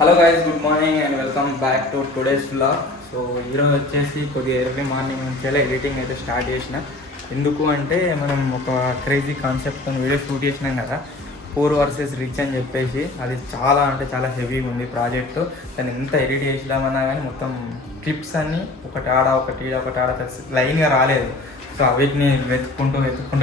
Hello guys, good morning and welcome back to today's vlog. So ఈరోజు వచ్చేసి కొద్దిగా early morning నుంచి editing అయితే స్టార్ట్ చేసిన. ఎందుకు అంటే మనం ఒక క్రేజీ కాన్సెప్ట్తో వీడియో షూట్ చేసినాం కదా, పూర్ వర్సెస్ రిచ్ అని చెప్పేసి. అది చాలా అంటే చాలా హెవీగా ఉంది ప్రాజెక్టు. దాన్ని ఎంత ఎడిట్ చేసినామన్నా కానీ మొత్తం క్లిప్స్ అన్నీ ఒకటి ఆడ లైన్గా రాలేదు. సో వీటిని వెతుక్కుంటూ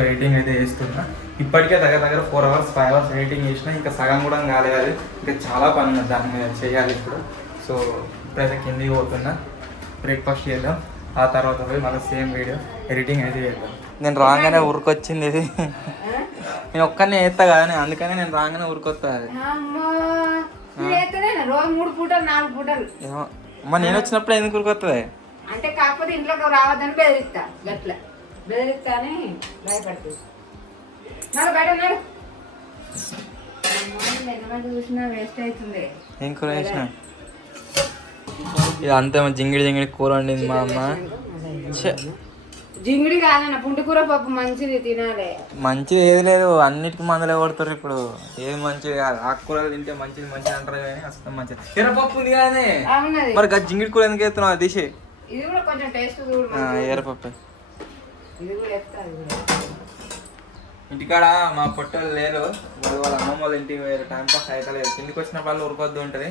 ఎడిటింగ్ అయితే చేస్తున్నా. ఇప్పటికే దగ్గర 4 hours 5 hours ఎడిటింగ్ చేసినా, ఇంకా సగం కూడా కాలేదు. అది ఇంకా చాలా పని ఉంది దాని మీద చేయాలి ఇప్పుడు. సో ఇప్పుడైతే కిందికి పోతున్నా, బ్రేక్ఫాస్ట్ చేద్దాం, ఆ తర్వాత పోయి మళ్ళీ సేమ్ వీడియో ఎడిటింగ్ అయితే చేద్దాం. నేను రాగానే ఉరికొచ్చింది ఇది. నేను ఒక్కనే వేస్తా కదా, అందుకనే నేను రాగానే ఉరికొస్తా. అది అమ్మ నేను వచ్చినప్పుడు ఎందుకు ఉరికొస్తుంది అంటే, కాకపోతే ఇంట్లోకి రావద్దని బెదిరిస్తా, గట్లా బెదిరిస్తాని భయపడుతుంది. చూసినా వేస్ట్ అవుతుంది. ఏం కూర వేసిన ఇది అంతే. జింగిడి కూర వండింది మా అమ్మ. జింగిడి కాదన్న, పుంటికూర పప్పు మంచిది, తినాలి. మంచిది ఏది లేదు, అన్నిటికీ మందులే కొడతారు ఇప్పుడు. ఏది మంచిది కాదు, ఆకుకూరలు తింటే మంచిది అంటారు కానీ అసలు మంచిది. ఎర్రపప్పు ఉంది కానీ మరి జింగిడి కూర ఎందుకు వేస్తున్నావు? అది తీసి ఇది కూడా కొంచెం టేస్ట్. ఎర్రపప్పు ఇంటికాడ మా పొట్టలు లేరు, వాళ్ళ అమ్మమ్మ వాళ్ళ ఇంటికి వేరు. టైం పాస్ అయితే లేదు. కిందికి వచ్చిన వాళ్ళు ఉరికొద్దు ఉంటుంది.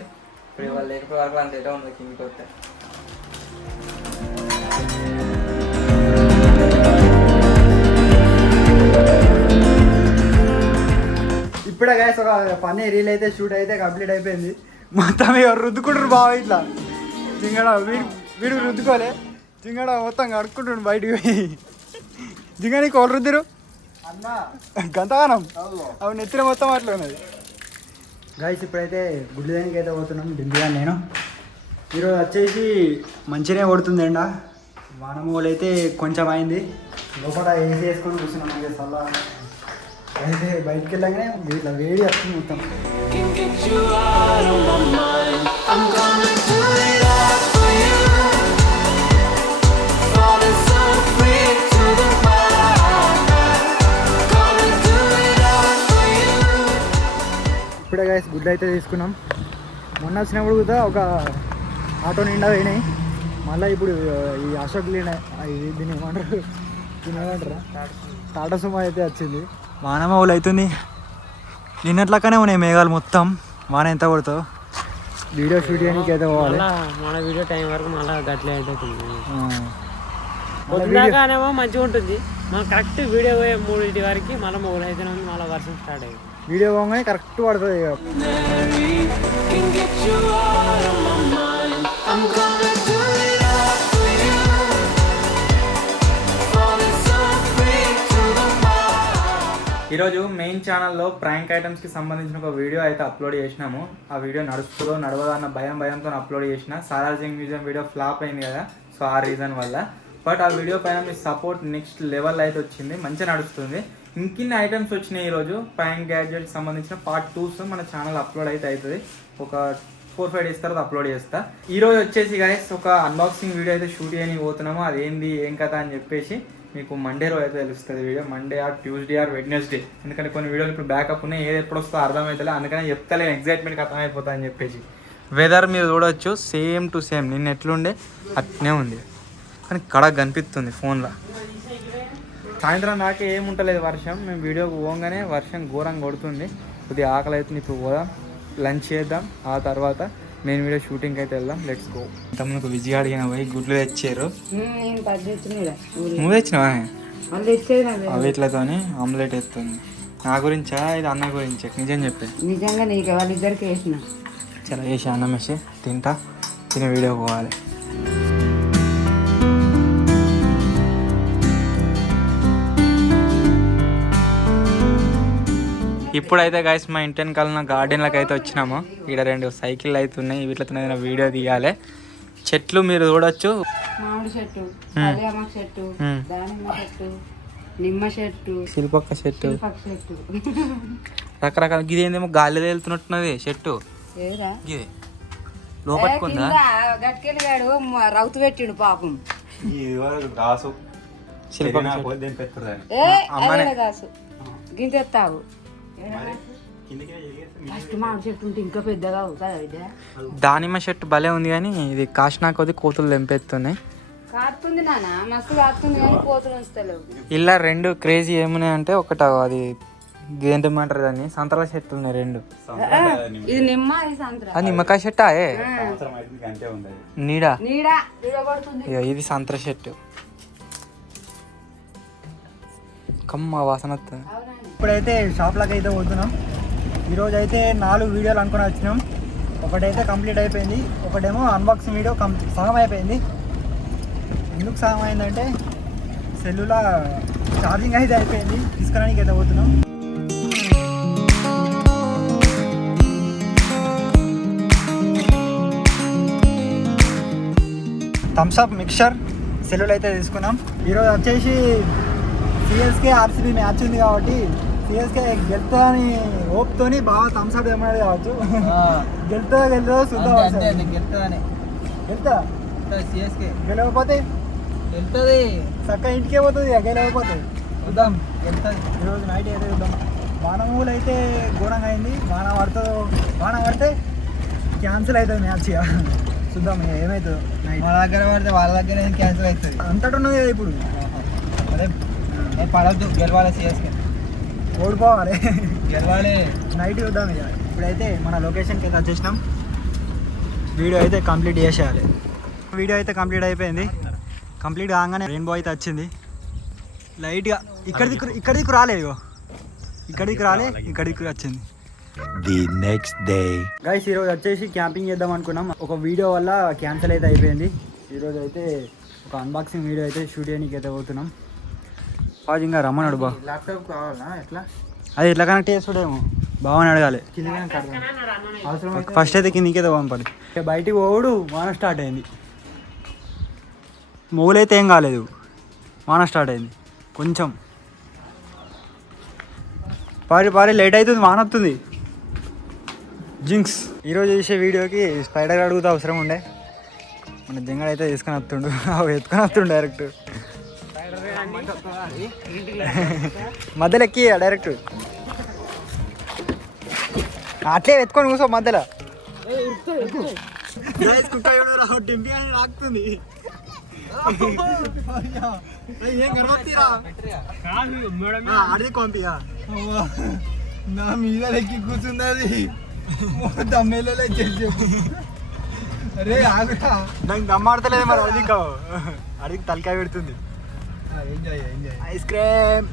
ఇప్పుడు వాళ్ళు లేకపోతే వరకు అంత ఎటో ఉంది కిందికి వస్తే. ఇప్పుడే గాయస్ ఒక పని రీల్ అయితే షూట్ అయితే కంప్లీట్ అయిపోయింది. మొత్తం రుద్దుకుంటారు బాగా ఇట్లా. జింగడ వీడు రుద్దుకోలే, జింగడ మొత్తం కడుక్కుంటుండు బయటికి పోయి. జింగడి కోళ్ళు రుద్దురు గంతగానం అవి నెత్తిన మొత్తం అట్లా ఉన్నది. గాయస్ ఇప్పుడైతే గుడ్లు దానికి అయితే పోతున్నాం ఢిల్లీగా. నేను ఈరోజు వచ్చేసి మంచిగానే కొడుతుంది ఎండ. వానమూలు అయితే కొంచెం అయింది. లోపల ఏసీ వేసుకొని కూర్చున్నాం. అయితే చల్ల అయితే బయటికి వెళ్ళగానే ఇట్లా వేడి వస్తుంది మొత్తం. ఇప్పుడే గాయస్ గుడ్లు అయితే తీసుకున్నాం. మొన్న వచ్చినప్పుడు కూడా ఒక ఆటో నిండా పోయినాయి. మళ్ళీ ఇప్పుడు ఈ అశోక్ దీన్ని ఏమంటారు, టాటా సుమో అయితే వచ్చింది. వానమౌలు అవుతుంది. నిన్నట్లక్కనే ఉన్నాయి మేఘాలు మొత్తం. వాన ఎంత కొడతావు వీడియో షూట్ చేయడానికి అయితే పోవాలి. మన వీడియో టైం వరకు మళ్ళీ గట్లే అవుతుంది. పొద్దుదాకానేమో మంచిగా ఉంటుంది. మనం కరెక్ట్ వీడియో పోయే 3 వరకు మళ్ళీ 3 అయితే మళ్ళీ వర్షం స్టార్ట్ అయ్యింది. వీడియో పోగానే కరెక్ట్ పడుతుంది. ఈరోజు మెయిన్ ఛానల్లో ప్రాంక్ ఐటమ్స్కి సంబంధించిన ఒక వీడియో అయితే అప్లోడ్ చేసినాము. ఆ వీడియో నడుస్తుందో నడవదో అన్న భయంతో అప్లోడ్ చేసిన. సాలార్జంగ్ మ్యూజియం వీడియో ఫ్లాప్ అయింది కదా, సో ఆ రీజన్ వల్ల. బట్ ఆ వీడియో పైన మీ సపోర్ట్ నెక్స్ట్ లెవెల్ అయితే వచ్చింది, మంచిగా నడుస్తుంది. ఇంకిన్ని ఐటమ్స్ వచ్చినాయి. ఈరోజు ప్రాంక్ గ్యాడ్జెట్కి సంబంధించిన పార్ట్ 2 మన ఛానల్ అప్లోడ్ అయితే అవుతుంది. ఒక 4-5 days తర్వాత అప్లోడ్ చేస్తా. ఈరోజు వచ్చేసి గైస్ ఒక అన్బాక్సింగ్ వీడియో అయితే షూట్ చేయడానికి పోతున్నాము. అదేంది ఏం కథ అని చెప్పేసి మీకు మండే రోజు అయితే తెలుస్తుంది video. Monday or Tuesday or Wednesday. ఎందుకంటే కొన్ని వీడియోలు ఇప్పుడు బ్యాకప్ ఉన్నాయి, ఏది ఎప్పుడు వస్తుందో అర్థమవుతలే. అందుకని చెప్తలేను, ఎగ్జైట్మెంట్కి అర్థమైపోతా అని చెప్పేసి. వెదర్ మీరు చూడవచ్చు, సేమ్ టు సేమ్ నిన్న ఎట్లుండే అట్నే ఉంది, కానీ కడగా కనిపిస్తుంది ఫోన్లో. సాయంత్రం దాకా ఏముంటలేదు వర్షం. మేము వీడియోకి పోగానే వర్షం ఘోరంగా కొడుతుంది. కొద్దిగా ఆకలి అవుతుంది. ఇప్పుడు పోదాం, లంచ్ చేద్దాం, ఆ తర్వాత మెయిన్ వీడియో షూటింగ్కి అయితే వెళ్దాం. Let's go. తమకు విజయ్ అడిగిన పోయి గుడ్లు తెచ్చారు. నువ్వు తెచ్చినావా? వీటితోని ఆమ్లెట్ వేస్తుంది. నా గురించా ఇది అన్న గురించి? నిజం చెప్పే. నిజంగా నీకు వాళ్ళిద్దరికి వేసిన. చాలా వేసి అన్నం వేసి తింటా, తినే వీడియో పోవాలి. ఇప్పుడైతే గైస్ మా ఇంటి వెనకాల గార్డెన్లకు అయితే వచ్చినాము. ఇక్కడ 2 సైకిళ్ళు అయితే ఉన్నాయి. వీటితో ఏదైనా వీడియో తీయాలి. చెట్లు మీరు చూడొచ్చు, మామిడి చెట్టు, చెట్టు, దానిమ్మ చెట్టు, నిమ్మ చెట్టు, శిల్పక్క చెట్టు, రకరకాల. ఇది ఏందేమో గాలి వెళ్తున్నట్టున్నది చెట్టు. ఇది లోపట్టుకుందా? గట్కెళ్ళాడు రౌతు పెట్టిండు పాపం. శిల్పక్క గింతెత్తావు ఫస్ట్ మామిడి చెట్టు ఉంటే ఇంకా పెద్దగా అవుతుంది బిడ్డ. దానిమ్మ చెట్టు భలే ఉంది కానీ ఇది కాసినా కొద్ది కోతులు తెంపేస్తున్నాయి. కాస్తుంది నాన్న, మస్తు కాస్తుంది కానీ కోతులు ఉంచలేవు. ఇలా రెండు క్రేజీ ఏమున్నాయి అంటే ఒకటి అది ఏంటంటారు దాన్ని సంతల చెట్లు ఉన్నాయి రెండు. ఇది నిమ్మ, ఇది సంత్రా. అది నిమ్మకాయ చెట్టా నీడా నీడ పడుతుంది. ఇగో ఇది సంతర చెట్టు. కమ్మ వాసన వస్తుంది. ఇప్పుడైతే షాప్లోకి అయితే పోతున్నాం. ఈరోజు అయితే 4 వీడియోలు అనుకుని వచ్చినాం. ఒకటైతే కంప్లీట్ అయిపోయింది, ఒకటేమో అన్బాక్సింగ్ వీడియో సగం అయిపోయింది. ఎందుకు సగం అయిందంటే సెల్లులా ఛార్జింగ్ అయితే అయిపోయింది, తీసుకురానికి అయితే పోతున్నాం. థమ్స్అప్ మిక్చర్ సెల్లులు అయితే తీసుకున్నాం. ఈరోజు వచ్చేసి సిఎస్కే ఆర్సీబీ మ్యాచ్ ఉంది కాబట్టి సిఎస్కే గెలుతుందని హోప్తోని బాగా థమ్స్అప్ ఏమన్నది కావచ్చు. గెలుతుందో చూద్దాం. గెలుతా సిఎస్కే గెలవకపోతే వెళ్తుంది చక్క ఇంటికే పోతుంది. గెలవకపోతే చూద్దాం, వెళ్తుంది. ఈరోజు నైట్ అయితే చూద్దాం. వానమూలు అయితే ఘోరంగా అయింది. వాన పడితే క్యాన్సిల్ అవుతుంది మ్యాచ్. చూద్దాం ఏమవుతుందో. నైట్ మా దగ్గర పడితే వాళ్ళ దగ్గర క్యాన్సిల్ అవుతుంది. అంతటా ఉన్నది కదా ఇప్పుడు. అదే పడద్దు, గెలవాలి. సిఎస్కే ఓడిపోవాలి, గెలవాలి. నైట్ చూద్దాం. ఇక ఇప్పుడైతే మన లొకేషన్కి అయితే వచ్చేసినాం. వీడియో అయితే కంప్లీట్ చేసేయాలి. వీడియో అయితే కంప్లీట్ అయిపోయింది. కంప్లీట్ కాగానే రెయిన్బో అయితే వచ్చింది లైట్గా. ఇక్కడికి రాలేదు, ఇక్కడికి వచ్చింది. The next day. గైస్ ఈరోజు వచ్చేసి క్యాంపింగ్ చేద్దాం అనుకున్నాం. ఒక వీడియో వల్ల క్యాన్సిల్ అయితే అయిపోయింది. ఈరోజు అయితే ఒక అన్బాక్సింగ్ వీడియో అయితే షూట్ చేయడానికి అయితే పోతున్నాం. ఇంకా రమ్మన్నాడు బా. ల్యాప్టాప్ కావాలా? ఎట్లా అది ఎట్లా కనెక్ట్ చేస్తాడేమో బాగా అడగాలి. ఫస్ట్ అయితే కిందికి అయితే పంపాలి. బయటికి పోవుడు వాన స్టార్ట్ అయింది. మొగులైతే ఏం కాలేదు, వాన స్టార్ట్ అయింది. కొంచెం పారి లేట్ అవుతుంది, వాన వస్తుంది. జింక్స్ ఈరోజు చేసే వీడియోకి స్పైడర్ అడుగుతూ అవసరం ఉండే. మన జంగడ అయితే తీసుకొని వస్తుండు, ఎత్తుకొని వస్తుండు డైరెక్ట్. మధ్యలో ఎక్కి డైరెక్ట్ అట్లే ఎత్తుకొని కూర్చో మధ్యలో. రాకుతుంది అడిగి కొంపిగా నా మీద ఎక్కి కూర్చుంది. అది దమ్మేలే చేసి అరే ఆగుతా, నాకు దమ్మాడతలేదు మరి. అది అడిగి తలకాయ పెడుతుంది. ఐస్ క్రీమ్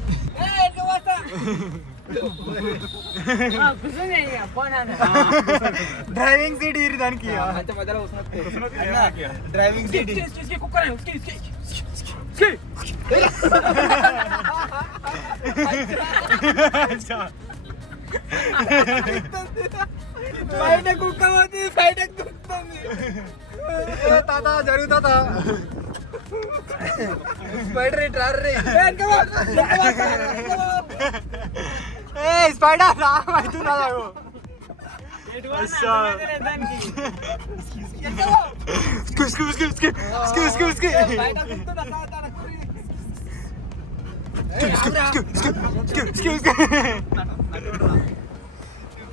డ్రైవింగ్ సీట్ ఇరి దానికి. డ్రైవింగ్ సీట్ బయట కుక్క పోతుంది, బయట తాత జరుగుతా స్పైడర్ స్పైడర్ అవుతుందా?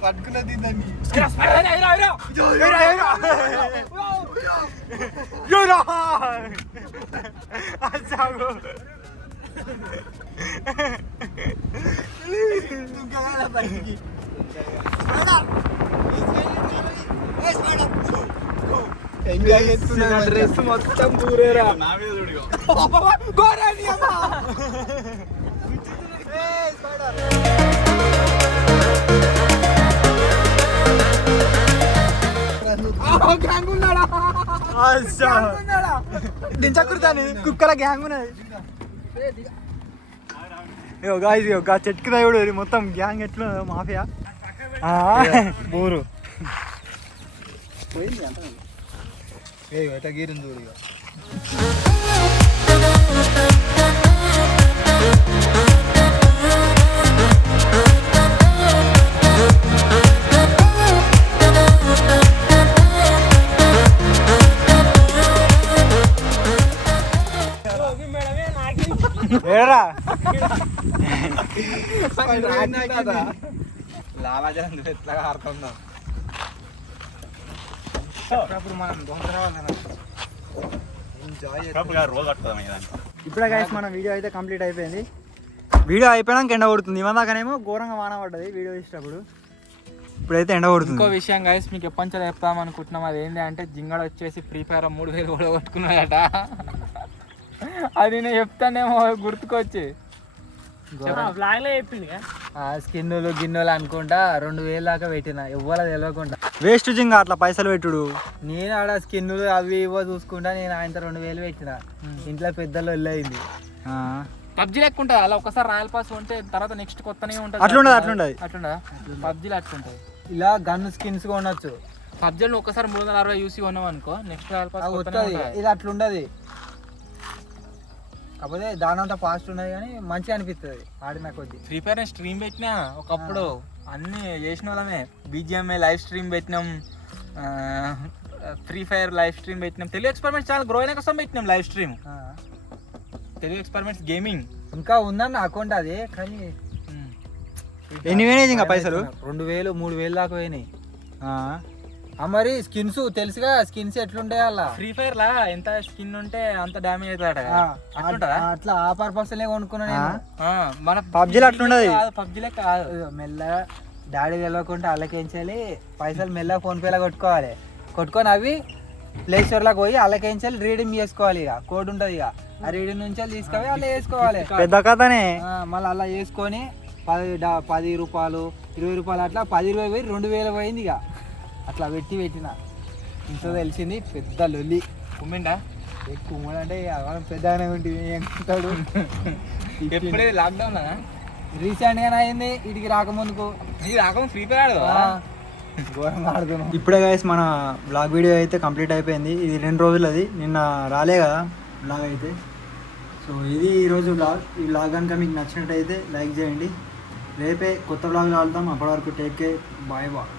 పట్టుకున్నది దాన్ని. ఎంజాయ్ చేస్తున్నా. డ్రెస్ మొత్తం పూరేరా. దించకుర్తాని కుక్కల గ్యాంగ్ ఉన్నది. చెట్టుకి దేవుడు మొత్తం గ్యాంగ్ ఎట్లా మాఫియా బోరు పోయింది. ఎట్లా గీరింది చూడు. లాలాజలం ఎట్లాగా ఆడుతుందో అప్పుడు మనం ఇప్పుడే గైస్ మన వీడియో అయితే కంప్లీట్ అయిపోయింది. వీడియో అయిపోయాక ఎండ కొడుతుంది. ఇవన్నాకనేమో ఘోరంగా వాన పడ్డది వీడియో తీసేటప్పుడు. ఇప్పుడైతే ఎండ కొడుతుంది. ఇంకో విషయం గైస్ మీకు ఎప్పటి నుంచో చెప్తాం అనుకుంటున్నాం. అది ఏంటి అంటే జింగడ వచ్చేసి ఫ్రీ ఫైర్ 3000 కూడా కొట్టుకున్నాడట. అది నేను చెప్తానేమో గుర్తుకొచ్చి బ్లాగ్ లో చెప్పింది స్కిన్నులు గిన్నెలు అనుకుంటా 2000 దాకా పెట్టిన ఎవ్వరు తెలియకుండా. వేస్ట్ జింగ అట్లా పైసలు పెట్టుడు. నేను ఆడ స్కిన్నులు అవి ఇవో చూసుకుంటా నేను ఆయనతో 2000 పెట్టిన. ఇంట్లో పెద్దలు వెళ్ళయింది. పబ్జీ లెక్క ఉంటుంది అలా ఒకసారి రాయల్ పాస్ ఉంటే తర్వాత నెక్స్ట్ కొత్తనే ఉంటుంది. అట్లుండదా పబ్జీలో అట్లుంటుంది. ఇలా గన్ స్కిన్స్ కొనొచ్చు. పబ్జీలో ఒకసారి 360 యూసీ కొన్నాం అనుకో నెక్స్ట్ రాయల్ పాస్ వస్తుంది. ఇది అట్లుండదు కాకపోతే దాని అంతా ఫాస్ట్ ఉన్నది కానీ మంచిగా అనిపిస్తుంది ఆడిన కొద్ది. ఫ్రీ ఫైర్ స్ట్రీమ్ పెట్టినా ఒకప్పుడు అన్ని చేసిన వాళ్ళమే. బీజిఎంఏ లైవ్ స్ట్రీమ్ పెట్టినాం, ఫ్రీ ఫైర్ లైవ్ స్ట్రీమ్ పెట్టినాం. తెలుగు ఎక్స్పెరిమెంట్స్ చాలా గ్రో అయినా కోసం పెట్టినాం live stream. Telugu experiments gaming ఇంకా ఉందన్న అకౌంట్ అది. కానీ ఎన్ని పోయినాయి ఇంకా పైసలు? 2000 3000 దాకా పోయినాయి. మరి స్కిన్స్ తెలుసుగా స్కిన్స్ ఎట్లుంటాయి అలా. ఫ్రీ ఫైర్ లా ఎంత స్కిన్ ఉంటే అంత డ్యామేజ్ అవుతాడు. అట్లా ఆ పర్పస్ కొనుక్కున్నా. మన పబ్జీలో అట్లుండదు. పబ్జీలే కాదు. మెల్లగా డాడీ తెలియకుండా అల్లకేంచాలి పైసలు మెల్లగా ఫోన్ పేలో కొట్టుకోవాలి. కొట్టుకొని అవి ప్లే స్టోర్ లాగా పోయి అల్లకేంచాలి రీడింగ్ చేసుకోవాలి. ఇక కోడ్ ఉంటుంది. ఇక ఆ రీడింగ్ నుంచి తీసుకొని అలా వేసుకోవాలి. పెద్ద కథనే. మళ్ళీ అలా వేసుకొని 10 రూపాయలు 20 రూపాయలు అట్లా 10 20 పోయి 2000 పోయింది. ఇక అట్లా పెట్టిన ఇంట్లో తెలిసింది పెద్ద లొల్లి. కుమ్మిండా కుమ్ముడు అంటే పెద్దగానే ఉంటుంది అనుకుంటాడు. ఎప్పుడైతే లాక్డౌన్ రీసెంట్ గానే అయింది. ఇటుకి రాకముందుకు ఫ్రీ ఫైర్ ఘోరంగా ఆడుతున్నాం. ఇప్పుడే గైస్ మన బ్లాగ్ వీడియో అయితే కంప్లీట్ అయిపోయింది. ఇది 2 రోజులు. అది నిన్న రాలే కదా బ్లాగ్ అయితే. సో ఇది ఈరోజు బ్లాగ్. ఈ బ్లాగ్ కనుక మీకు నచ్చినట్టయితే లైక్ చేయండి. రేపే కొత్త బ్లాగ్లో వెళ్తాం. అప్పటి వరకు టేక్ కేర్. Bye bye.